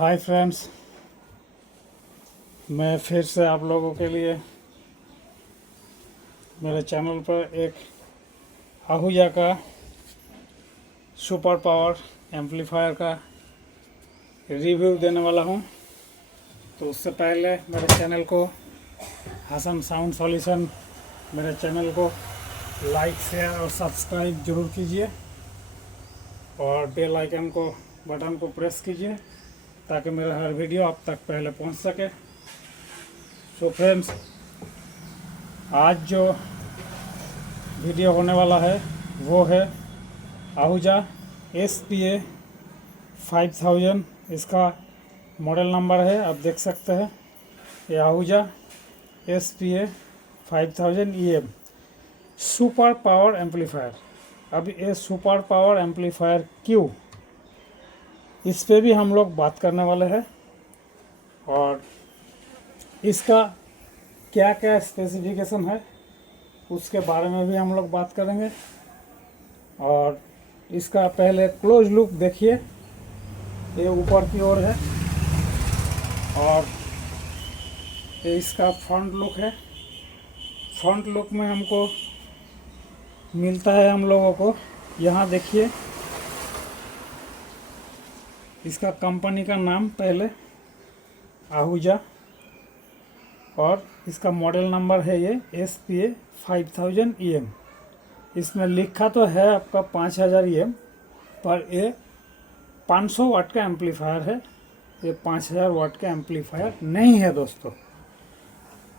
Hi friends, मैं फिर से आप लोगों के लिए मेरे चैनल पर एक आहूजा का सुपर पावर एम्पलीफायर का रिव्यू देने वाला हूं। तो उससे पहले मेरे चैनल को हसन साउंड सॉल्यूशन मेरे चैनल को लाइक शेयर और सब्सक्राइब ज़रूर कीजिए और बेल आइकन को बटन को प्रेस कीजिए ताकि मेरा हर वीडियो आप तक पहले पहुंच सके। सो फ्रेंड्स, आज जो वीडियो होने वाला है वो है आहूजा SPA 5000। इसका मॉडल नंबर है, आप देख सकते हैं। ये Ahuja SPA 5000 EM super power amplifier. अब ये सुपर पावर एम्पलीफायर क्यों, इस पे भी हम लोग बात करने वाले हैं और इसका क्या क्या स्पेसिफिकेशन है उसके बारे में भी हम लोग बात करेंगे। और इसका पहले क्लोज लुक देखिए, ये ऊपर की ओर है और ये इसका फ्रंट लुक है। फ्रंट लुक में हमको मिलता है हम लोगों को, यहाँ देखिए इसका कंपनी का नाम पहले आहूजा और इसका मॉडल नंबर है ये SPA 5000 EM। इसमें लिखा तो है आपका 5000 EM, पर ये 500 वाट का एम्पलीफायर है। ये 5000 वाट का एम्पलीफायर नहीं है दोस्तों।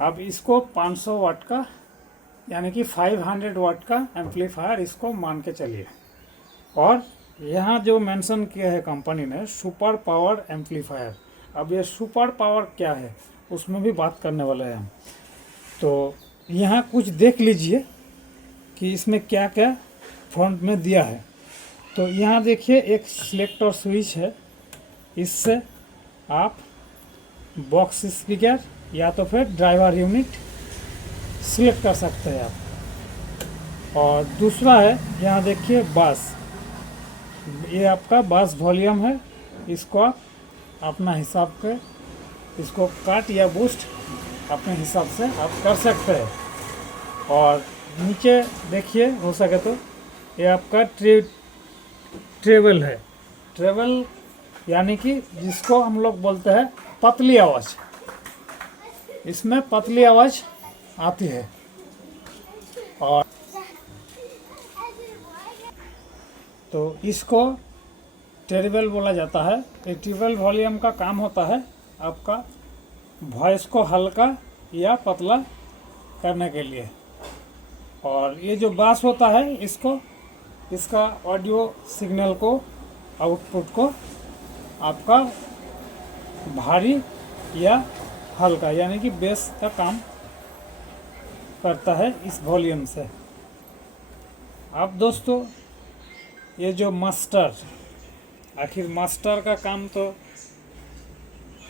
अब इसको 500 वाट का यानी कि 500 वाट का एम्पलीफायर इसको मान के चलिए। और यहाँ जो मेंशन किया है कंपनी ने सुपर पावर एम्पलीफायर, अब ये सुपर पावर क्या है उसमें भी बात करने वाले हैं हम। तो यहाँ कुछ देख लीजिए कि इसमें क्या क्या फ्रंट में दिया है। तो यहाँ देखिए एक सिलेक्टर स्विच है, इससे आप बॉक्स स्पीकर या तो फिर ड्राइवर यूनिट सिलेक्ट कर सकते हैं आप। और दूसरा है यहाँ देखिए बास, ये आपका बास वॉल्यूम है। इसको आप अपना हिसाब के इसको काट या बूस्ट अपने हिसाब से आप कर सकते हैं। और नीचे देखिए, हो सके तो ये आपका ट्रेवल है। ट्रेवल यानी कि जिसको हम लोग बोलते हैं पतली आवाज़, इसमें पतली आवाज़ आती है। और तो इसको टेरिबल बोला जाता है। ये ट्रेवल वॉल्यूम का काम होता है आपका वॉइस को हल्का या पतला करने के लिए। और ये जो बास होता है इसको इसका ऑडियो सिग्नल को आउटपुट को आपका भारी या हल्का यानी कि बेस का काम करता है इस वॉल्यूम से। अब दोस्तों, ये जो मास्टर, आखिर मास्टर का काम तो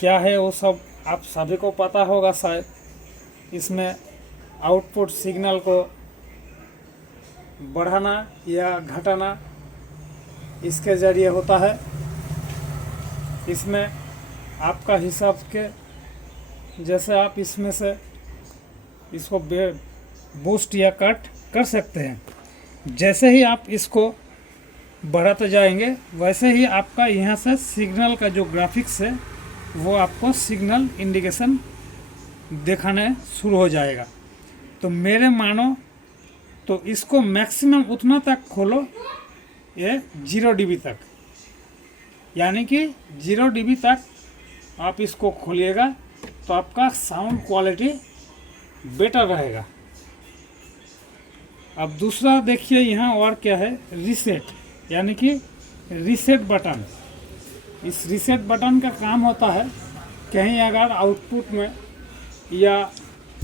क्या है वो सब आप सभी को पता होगा शायद। इसमें आउटपुट सिग्नल को बढ़ाना या घटाना इसके ज़रिए होता है। इसमें आपका हिसाब के जैसे आप इसमें से इसको बूस्ट या कट कर सकते हैं। जैसे ही आप इसको बढ़ाते जाएंगे वैसे ही आपका यहाँ से सिग्नल का जो ग्राफिक्स है वो आपको सिग्नल इंडिकेशन दिखाने शुरू हो जाएगा। तो मेरे मानो तो इसको मैक्सिमम उतना तक खोलो, ये 0 dB तक, यानी कि 0 dB तक आप इसको खोलिएगा तो आपका साउंड क्वालिटी बेटर रहेगा। अब दूसरा देखिए यहाँ और क्या है, रीसेट यानी कि रीसेट बटन। इस रीसेट बटन का काम होता है कहीं अगर आउटपुट में या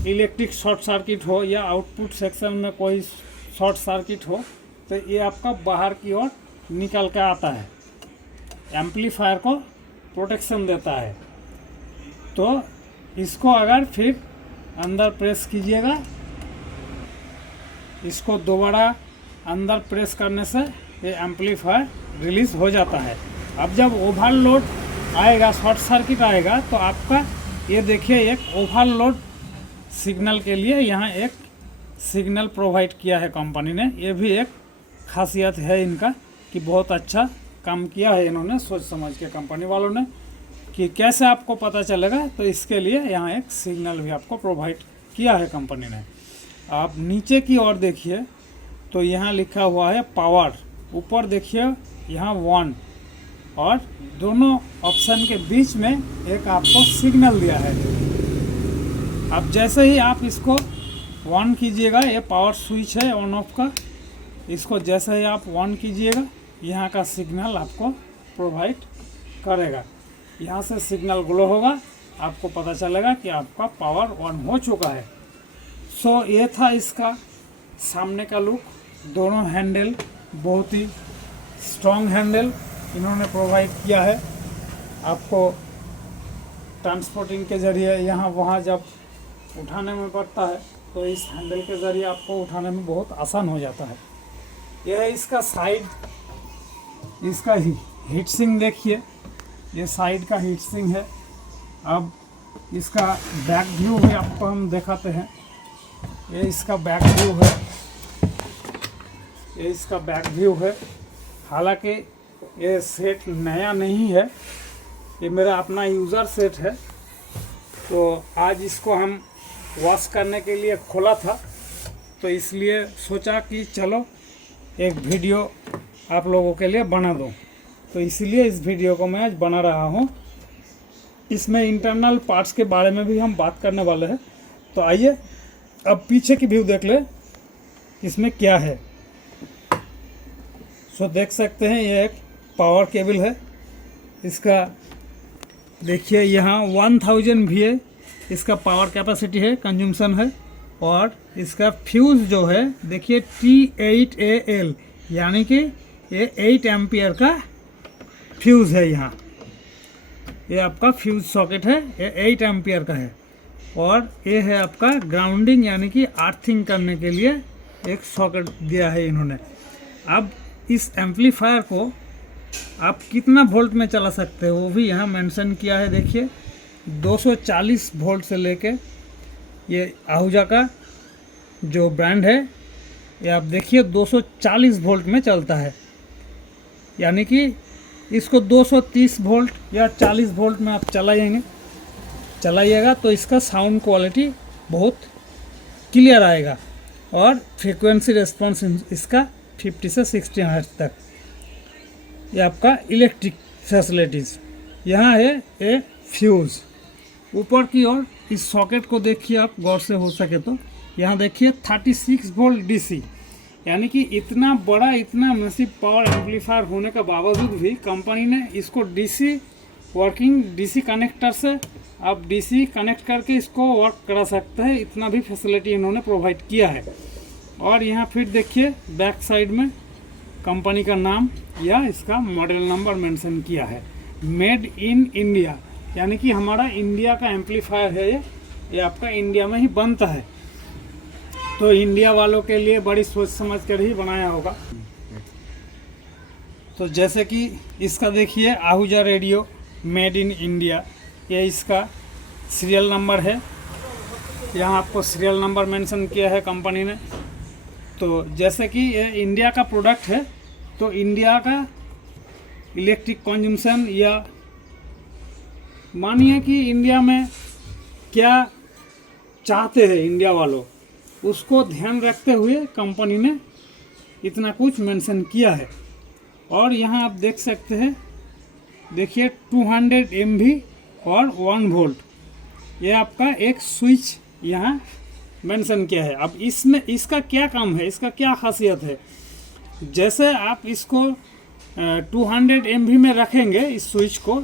इलेक्ट्रिक शॉर्ट सर्किट हो या आउटपुट सेक्शन में कोई शॉर्ट सर्किट हो तो ये आपका बाहर की ओर निकल के आता है, एम्पलीफायर को प्रोटेक्शन देता है। तो इसको अगर फिर अंदर प्रेस कीजिएगा, इसको दोबारा अंदर प्रेस करने से ये एम्पलीफायर रिलीज़ हो जाता है। अब जब ओवरलोड आएगा, शॉर्ट सर्किट आएगा तो आपका ये देखिए एक ओवरलोड सिग्नल के लिए यहाँ एक सिग्नल प्रोवाइड किया है कंपनी ने। ये भी एक खासियत है इनका कि बहुत अच्छा काम किया है इन्होंने, सोच समझ के कंपनी वालों ने कि कैसे आपको पता चलेगा। तो इसके लिए यहाँ एक सिग्नल भी आपको प्रोवाइड किया है कंपनी ने। आप नीचे की ओर देखिए तो यहाँ लिखा हुआ है पावर, ऊपर देखिए यहाँ 1, और दोनों ऑप्शन के बीच में एक आपको सिग्नल दिया है। अब जैसे ही आप इसको 1 कीजिएगा, ये पावर स्विच है ऑन ऑफ का, इसको जैसे ही आप 1 कीजिएगा यहाँ का सिग्नल आपको प्रोवाइड करेगा। यहाँ से सिग्नल ग्लो होगा, आपको पता चलेगा कि आपका पावर ऑन हो चुका है। सो ये था इसका सामने का लुक। दोनों हैंडल बहुत ही स्ट्रॉन्ग हैंडल इन्होंने प्रोवाइड किया है आपको। ट्रांसपोर्टिंग के ज़रिए यहाँ वहाँ जब उठाने में पड़ता है तो इस हैंडल के ज़रिए आपको उठाने में बहुत आसान हो जाता है। यह है इसका साइड, इसका हीट सिंक देखिए, ये साइड का हीट सिंक है। अब इसका बैक व्यू है, आपको हम दिखाते हैं। ये इसका बैक व्यू है, ये इसका बैक व्यू है। हालांकि ये सेट नया नहीं है, ये मेरा अपना यूज़र सेट है। तो आज इसको हम वॉश करने के लिए खोला था, तो इसलिए सोचा कि चलो एक वीडियो आप लोगों के लिए बना दूं। तो इसलिए इस वीडियो को मैं आज बना रहा हूं। इसमें इंटरनल पार्ट्स के बारे में भी हम बात करने वाले हैं। तो आइए अब पीछे की व्यू देख ले इसमें क्या है। सो देख सकते हैं ये एक पावर केबल है। इसका देखिए यहाँ 1000 VA इसका पावर कैपेसिटी है, कंज्यूमशन है। और इसका फ्यूज़ जो है देखिए T8AL, यानी कि ये 8 एम्पियर का फ्यूज़ है। यहाँ ये आपका फ्यूज़ सॉकेट है, ये 8 एम्पियर का है। और ये है आपका ग्राउंडिंग, यानी कि अर्थिंग करने के लिए एक सॉकेट दिया है इन्होंने। अब इस एम्पलीफायर को आप कितना वोल्ट में चला सकते हो वो भी यहाँ मेंशन किया है। देखिए 240 वोल्ट से लेके, ये आहूजा का जो ब्रांड है ये आप देखिए 240 वोल्ट में चलता है, यानी कि इसको 230 वोल्ट या 40 वोल्ट में आप चलाइएगा तो इसका साउंड क्वालिटी बहुत क्लियर आएगा। और फ्रीक्वेंसी रिस्पॉन्स इसका 50 से 60 हर्ट्ज तक। ये आपका इलेक्ट्रिक फैसिलिटीज़। यहाँ है ए फ्यूज़। ऊपर की ओर इस सॉकेट को देखिए आप गौर से हो सके तो, यहाँ देखिए 36 वोल्ट DC, यानी कि इतना बड़ा, इतना मैसिव पावर एम्पलीफायर होने के बावजूद भी कंपनी ने इसको DC कनेक्टर से आप DC कनेक्ट करके इसको वर्क करा सकते हैं। इतना भी फैसिलिटी इन्होंने प्रोवाइड किया है। और यहाँ फिर देखिए बैक साइड में कंपनी का नाम या इसका मॉडल नंबर मेंशन किया है, मेड इन इंडिया, यानी कि हमारा इंडिया का एम्पलीफायर है। ये आपका इंडिया में ही बनता है। तो इंडिया वालों के लिए बड़ी सोच समझ कर ही बनाया होगा। तो जैसे कि इसका देखिए Ahuja radio made in India, ये इसका सीरियल नंबर है। यहाँ आपको सीरियल नंबर मेंशन किया है कंपनी ने। तो जैसे कि ये इंडिया का प्रोडक्ट है, तो इंडिया का इलेक्ट्रिक कंजम्पशन, या मानिए कि इंडिया में क्या चाहते हैं इंडिया वालों, उसको ध्यान रखते हुए कंपनी ने इतना कुछ मेंशन किया है। और यहाँ आप देख सकते हैं, देखिए 200 MV और 1 वोल्ट, ये आपका एक स्विच यहाँ मेंशन किया है। अब इसमें इसका क्या काम है, इसका क्या खासियत है। जैसे आप इसको 200 MV में रखेंगे इस स्विच को,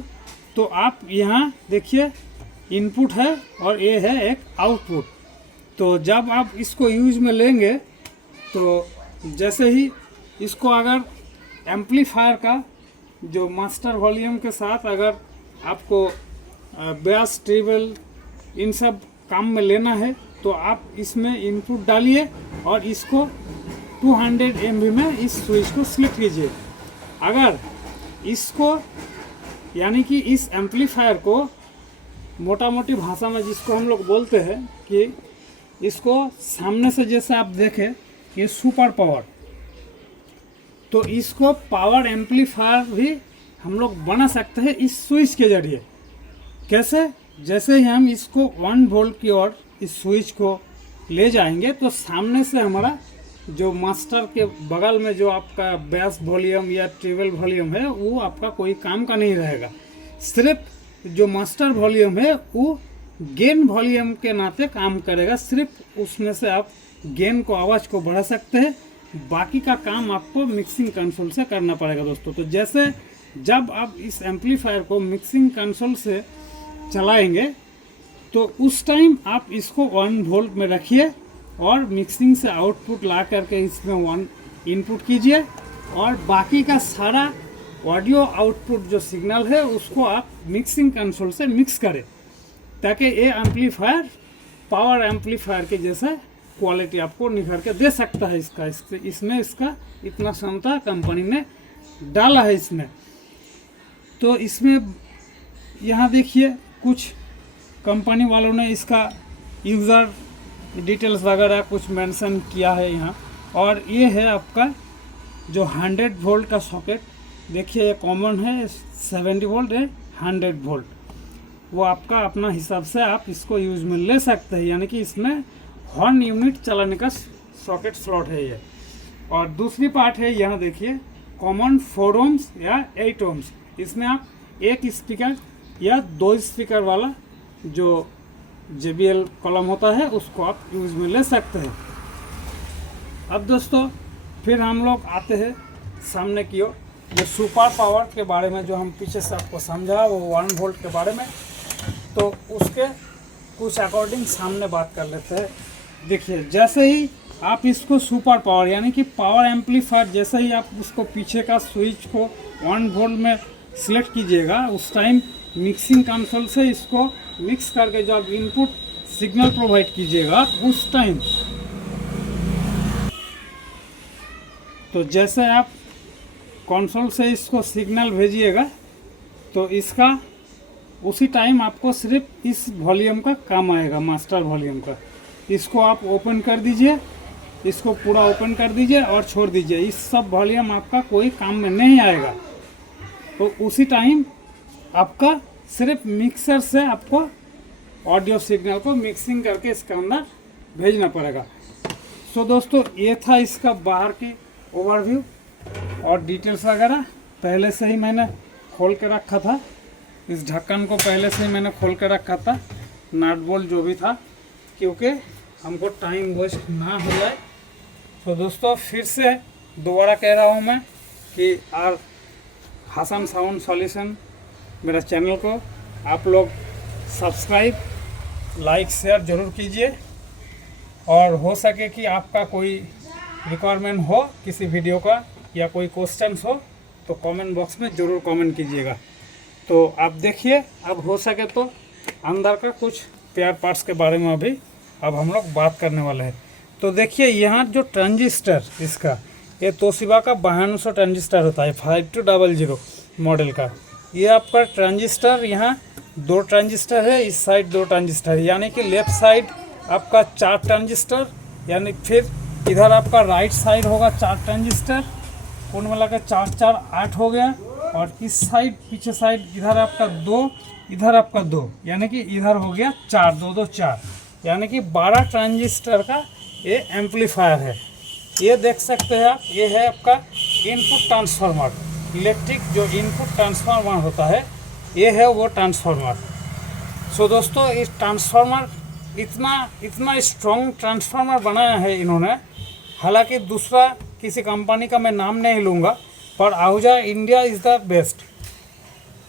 तो आप यहाँ देखिए इनपुट है और ये है एक आउटपुट। तो जब आप इसको यूज में लेंगे तो जैसे ही इसको अगर एम्पलीफायर का जो मास्टर वॉल्यूम के साथ अगर आपको बेस ट्रिबल इन सब काम में लेना है, तो आप इसमें इनपुट डालिए और इसको 200 MV में इस स्विच को सिलेक्ट कीजिए। अगर इसको यानी कि इस एम्पलीफायर को मोटा मोटी भाषा में जिसको हम लोग बोलते हैं कि इसको सामने से जैसे आप देखें ये सुपर पावर, तो इसको पावर एम्पलीफायर भी हम लोग बना सकते हैं इस स्विच के जरिए। कैसे? जैसे ही हम इसको 1 वोल्ट की ओर इस स्विच को ले जाएंगे तो सामने से हमारा जो मास्टर के बगल में जो आपका बेस वॉल्यूम या ट्रिबल वॉल्यूम है वो आपका कोई काम का नहीं रहेगा। सिर्फ जो मास्टर वॉल्यूम है वो गेन वॉल्यूम के नाते काम करेगा। सिर्फ उसमें से आप गेन को, आवाज़ को बढ़ा सकते हैं, बाकी का काम आपको मिक्सिंग कंसोल से करना पड़ेगा दोस्तों। तो जैसे जब आप इस एम्पलीफायर को मिक्सिंग कंसोल से चलाएंगे तो उस टाइम आप इसको 1 वोल्ट में रखिए और मिक्सिंग से आउटपुट ला करके इसमें 1 इनपुट कीजिए और बाकी का सारा ऑडियो आउटपुट जो सिग्नल है उसको आप मिक्सिंग कंसोल से मिक्स करें, ताकि ये एम्पलीफायर पावर एम्पलीफायर के जैसा क्वालिटी आपको निखर के दे सकता है। इसमें इसका इतना क्षमता कंपनी ने डाला है इसमें। तो इसमें यहाँ देखिए कुछ कंपनी वालों ने इसका यूज़र डिटेल्स वगैरह कुछ मेंशन किया है यहाँ। और ये है आपका जो 100 वोल्ट का सॉकेट, देखिए ये कॉमन है, 70 वोल्ट है, 100 वोल्ट, वो आपका अपना हिसाब से आप इसको यूज़ में ले सकते हैं। यानी कि इसमें हॉर्न यूनिट चलाने का सॉकेट स्लॉट है ये। और दूसरी पार्ट है यहाँ देखिए कॉमन 4 ohms या 8 ohms, इसमें आप एक स्पीकर या 2 स्पीकर वाला जो JBL कॉलम होता है उसको आप यूज़ में ले सकते हैं। अब दोस्तों फिर हम लोग आते हैं सामने की ओर, जो सुपर पावर के बारे में जो हम पीछे से आपको समझा वो 1 वोल्ट के बारे में, तो उसके कुछ अकॉर्डिंग सामने बात कर लेते हैं। देखिए जैसे ही आप इसको सुपर पावर यानी कि पावर एम्पलीफायर, जैसे ही आप उसको पीछे का स्विच को 1 वोल्ट में सिलेक्ट कीजिएगा उस टाइम मिक्सिंग कंसोल से इसको मिक्स करके जो आप इनपुट सिग्नल प्रोवाइड कीजिएगा उस टाइम, तो जैसे आप कंसोल से इसको सिग्नल भेजिएगा तो इसका उसी टाइम आपको सिर्फ इस वॉल्यूम का काम आएगा, मास्टर वॉल्यूम का। इसको आप ओपन कर दीजिए, इसको पूरा ओपन कर दीजिए और छोड़ दीजिए, इस सब वॉल्यूम आपका कोई काम में नहीं आएगा। तो उसी टाइम आपका सिर्फ मिक्सर से आपको ऑडियो सिग्नल को मिक्सिंग करके इसके अंदर भेजना पड़ेगा। सो दोस्तों ये था इसका बाहर की ओवरव्यू और डिटेल्स वगैरह। पहले से ही मैंने खोल के रखा था, इस ढक्कन को पहले से ही मैंने खोल के रखा था, नट बोल्ट जो भी था, क्योंकि हमको टाइम वेस्ट ना हो जाए। तो दोस्तों फिर से दोबारा कह रहा हूँ मैं कि आर हसन साउंड सॉल्यूशन मेरा चैनल को आप लोग सब्सक्राइब, लाइक, शेयर ज़रूर कीजिए। और हो सके कि आपका कोई रिक्वायरमेंट हो किसी वीडियो का या कोई क्वेश्चंस हो तो कमेंट बॉक्स में ज़रूर कमेंट कीजिएगा। तो आप देखिए, अब हो सके तो अंदर का कुछ पेयर पार्ट्स के बारे में अभी अब हम लोग बात करने वाले हैं। तो देखिए यहाँ जो ट्रांजिस्टर इसका, ये तोशिबा का 9200 ट्रांजिस्टर होता है 5200 मॉडल का। ये आपका ट्रांजिस्टर, यहाँ 2 ट्रांजिस्टर है, इस साइड 2 ट्रांजिस्टर है, यानी कि लेफ्ट साइड आपका 4 ट्रांजिस्टर, यानी फिर इधर आपका राइट साइड होगा 4 ट्रांजिस्टर, कुल मिलाकर 4 4 8 हो गया। और इस साइड पीछे साइड इधर आपका 2, इधर आपका 2, यानी कि इधर हो गया 4, 2 2 4, यानी कि 12 ट्रांजिस्टर का ये एम्पलीफायर है। ये देख सकते हैं आप, ये है आपका इनपुट ट्रांसफार्मर, इलेक्ट्रिक जो इनपुट ट्रांसफार्मर होता है, ये है वो ट्रांसफार्मर। सो दोस्तों इस ट्रांसफार्मर इतना स्ट्रॉन्ग ट्रांसफार्मर बनाया है इन्होंने। हालांकि दूसरा किसी कंपनी का मैं नाम नहीं लूँगा, पर Ahuja India is the best.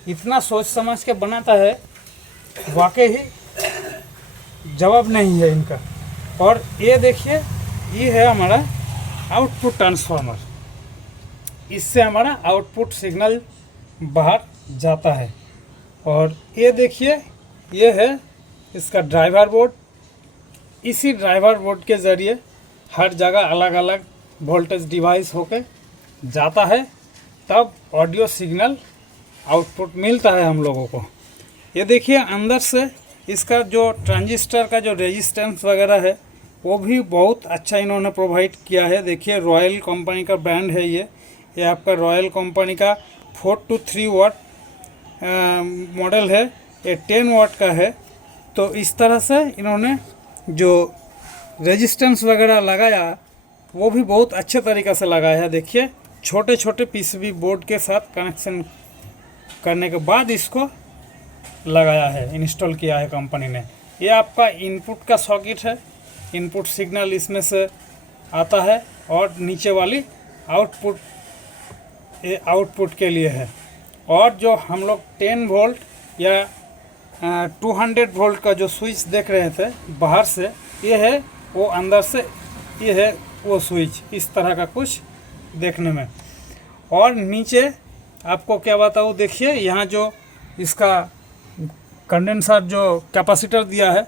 इतना सोच समझ के बनाता है, वाकई ही जवाब नहीं है इनका। और ये देखिए, ये है हमारा आउटपुट ट्रांसफार्मर, इससे हमारा आउटपुट सिग्नल बाहर जाता है। और ये देखिए, ये है इसका ड्राइवर बोर्ड। इसी ड्राइवर बोर्ड के ज़रिए हर जगह अलग अलग वोल्टेज डिवाइस होके जाता है, तब ऑडियो सिग्नल आउटपुट मिलता है हम लोगों को। ये देखिए अंदर से इसका जो ट्रांजिस्टर का जो रेजिस्टेंस वगैरह है वो भी बहुत अच्छा इन्होंने प्रोवाइड किया है। देखिए रॉयल कंपनी का ब्रांड है ये आपका रॉयल कंपनी का 4 to 3 वाट मॉडल है, ये 10 वाट का है। तो इस तरह से इन्होंने जो रेजिस्टेंस वगैरह लगाया वो भी बहुत अच्छे तरीक़े से लगाया है। देखिए छोटे छोटे पीसीबी बोर्ड के साथ कनेक्शन करने के बाद इसको लगाया है, इंस्टॉल किया है कंपनी ने। ये आपका इनपुट का सॉकेट है, इनपुट सिग्नल इसमें से आता है और नीचे वाली आउटपुट, ये आउटपुट के लिए है। और जो हम लोग 10 वोल्ट या 200 वोल्ट का जो स्विच देख रहे थे बाहर से, ये है वो अंदर से, ये है वो स्विच, इस तरह का कुछ देखने में। और नीचे आपको क्या बताऊँ, देखिए यहाँ जो इसका कंडेंसर जो कैपेसिटर दिया है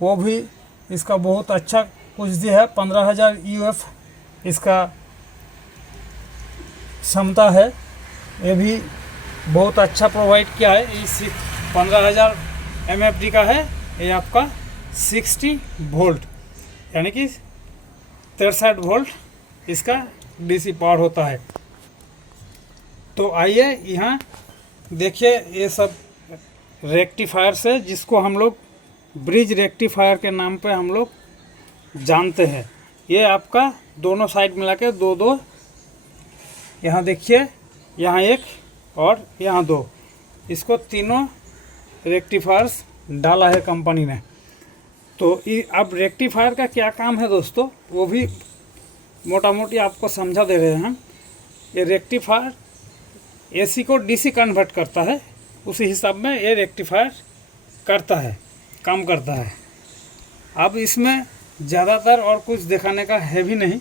वो भी इसका बहुत अच्छा कुछ दिया है। 15,000 UF इसका क्षमता है, ये भी बहुत अच्छा प्रोवाइड किया है। इस 15,000 MFD का है, ये आपका 60 वोल्ट यानी कि 63 वोल्ट इसका DC पावर होता है। तो आइए यहाँ देखिए ये सब रेक्टिफायर से, जिसको हम लोग ब्रिज रेक्टिफायर के नाम पे हम लोग जानते हैं। ये आपका दोनों साइड मिला के दो यहाँ देखिए, यहाँ एक और यहाँ 2, इसको तीनों रेक्टिफायर्स डाला है कंपनी ने। तो अब रेक्टिफायर का क्या काम है दोस्तों, वो भी मोटा मोटी आपको समझा दे रहे हैं हम। ये रेक्टिफायर AC को DC कन्वर्ट करता है, उसी हिसाब में ये रेक्टिफायर करता है, काम करता है। अब इसमें ज़्यादातर और कुछ दिखाने का है भी नहीं।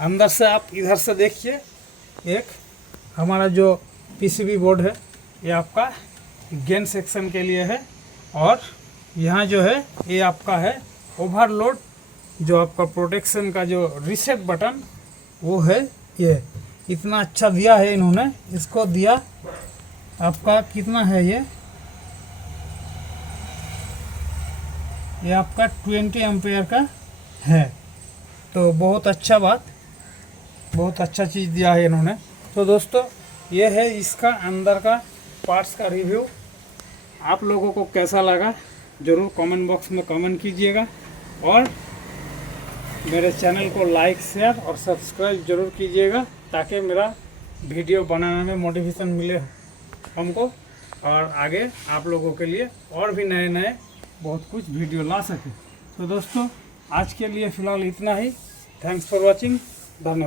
अंदर से आप इधर से देखिए, एक हमारा जो PCB बोर्ड है ये आपका गेन सेक्शन के लिए है। और यहाँ जो है ये आपका है ओवरलोड, जो आपका प्रोटेक्शन का जो रीसेट बटन वो है। ये इतना अच्छा दिया है इन्होंने, इसको दिया आपका कितना है, ये आपका 20 एम्पेयर का है। तो बहुत अच्छा बात, बहुत अच्छा चीज़ दिया है इन्होंने। तो दोस्तों ये है इसका अंदर का पार्ट्स का रिव्यू। आप लोगों को कैसा लगा ज़रूर कमेंट बॉक्स में कमेंट कीजिएगा, और मेरे चैनल को लाइक शेयर और सब्सक्राइब ज़रूर कीजिएगा, ताकि मेरा वीडियो बनाने में मोटिवेशन मिले हमको, और आगे आप लोगों के लिए और भी नए नए बहुत कुछ वीडियो ला सके। तो दोस्तों आज के लिए फ़िलहाल इतना ही। थैंक्स फॉर वॉचिंग, धन्यवाद।